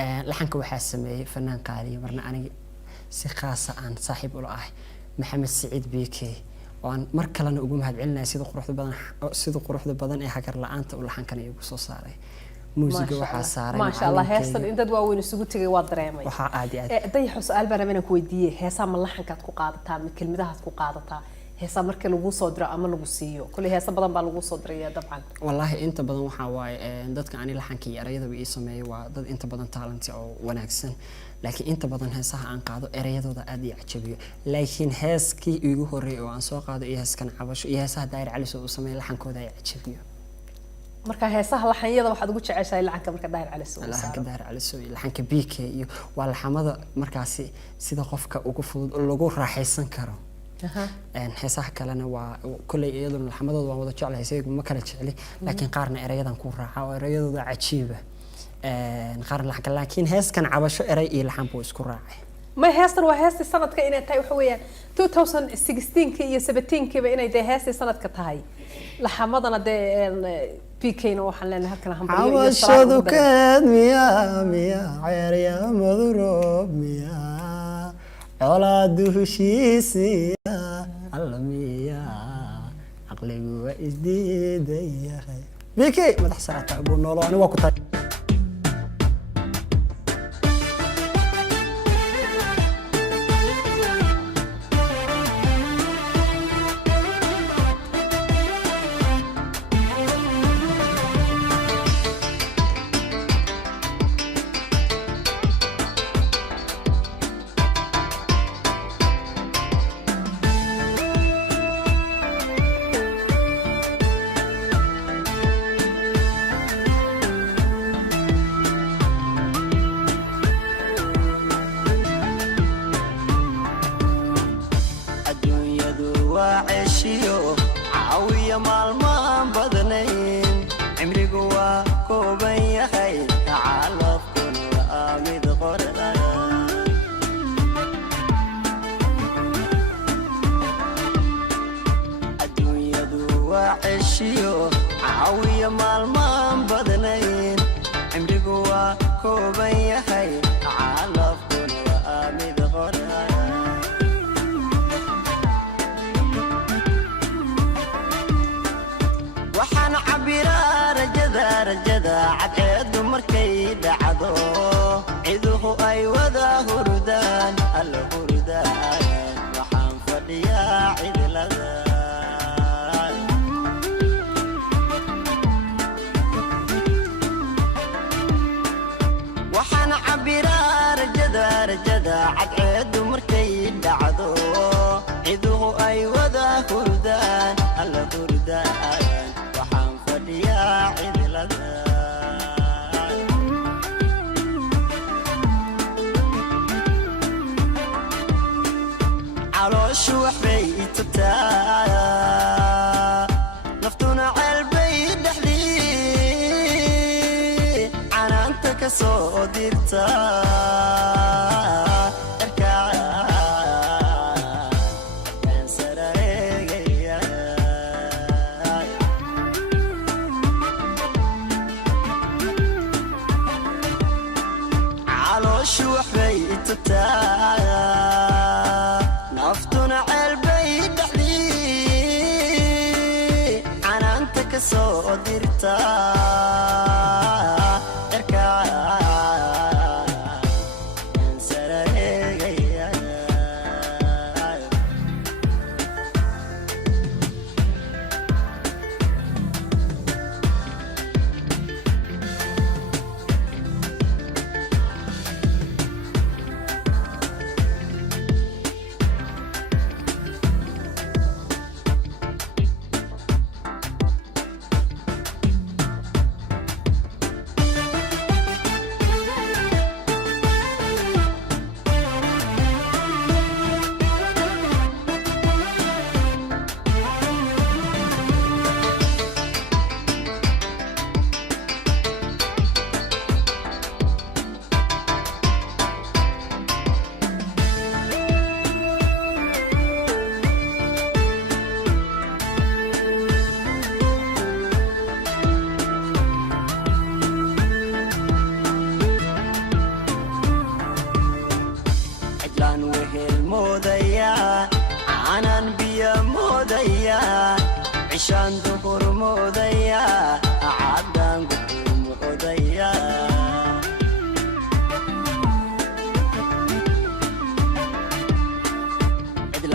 لحنك waxaa sameeyay fanaan qaaliye marna aniga si khaas ah aan saaxiib u lahay Maxamed Saciid Bike waan mar kalena ugu mahadcelinahay sida quruxda badan ee hagar la'aanta u laxankan igu soo saaray muusiga waxa saaray ma sha Allah heestan inta waa weyn isugu tagay waa dareemay waxa aad iyo aad dayax su'aal baan rabaa inaan ku weydiiyay heesaa ma laxankaad ku qaadataa mid kelmadahaad ku qaadataa heesaa marka lagu soo diro ama lagu siiyo kulli heesa badan baa lagu soo diray dabcan wallahi inta badan waxa waay dadka aan laxankii erayada ii sameeyay waa dad inta badan talent oo wanaagsan laakiin inta badan heesaha aan qaado erayadooda aad ii cajabiyo laakiin heeskii igu horeeyay oo aan soo qaado iyo heeskan cabasho iyo heesaha daayir cali soo sameeyay laxankooda ay cajabiyo marka heesaha laxanyada waxaad ugu jeceshahay laxanka marka daayir cali soo laxanka daayir cali soo laxanka BK iyo waa laxamada markaasi sida qofka ugu fudud lagu raaxaysan karo heesaha kalena waa kulay iyadoo laxamadooda waan wada jeclahay saygu ma kala jecli laakiin qaarna erayadan ku raaxa oo erayadooda cajiiba qaarna laxanka laakiin heeskan cabasho eray iyo laxan buu isku raacay ما هيستن وهيستي سنة كإنها تاي وحويا 2016 كي 17 كي بإنها ده هيستي سنة كتاي لحمضنا ده بيكين وحنا هكذا هم عوشوا كان ميا عيريا مضروب ميا أولاده شيسيا علميا عقلي وإجديد يا خي بيكي ما تحسرت أبو نولو أنا وقت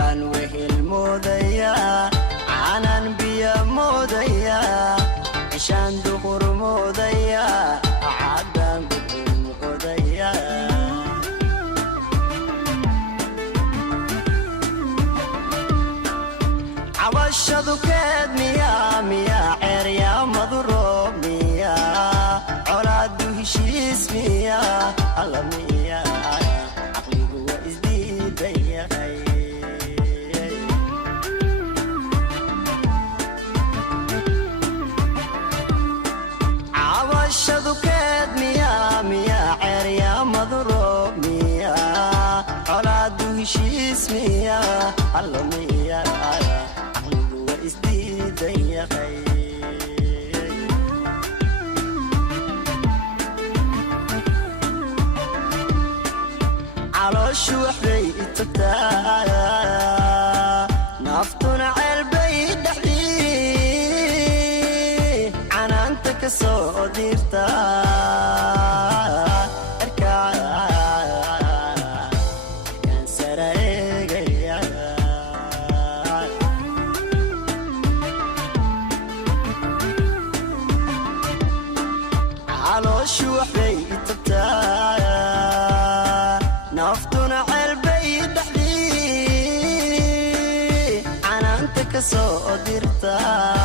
baan wehel moodayaa aanan biyo moodayaa ishaan duqur moodayaa caddaan gudul moodayaa cabashadu keed miyaa ceeryaa maduroob miyaa colaadu heshiis miyaa alla miyaa caqligu waa isdiidan yahay cabashadu keed miyaa ceeryaa maduroob miyaa colaadu heshiis miyaa alla miyaa isdiidan yahay calooshu waxbay itagtaa naftuna ceelbay dhexdii canaanta ka soo diirtaa calooshu waxbay itagtaa naftuna ceelbay dhexdii canaanta ka soo dirtaa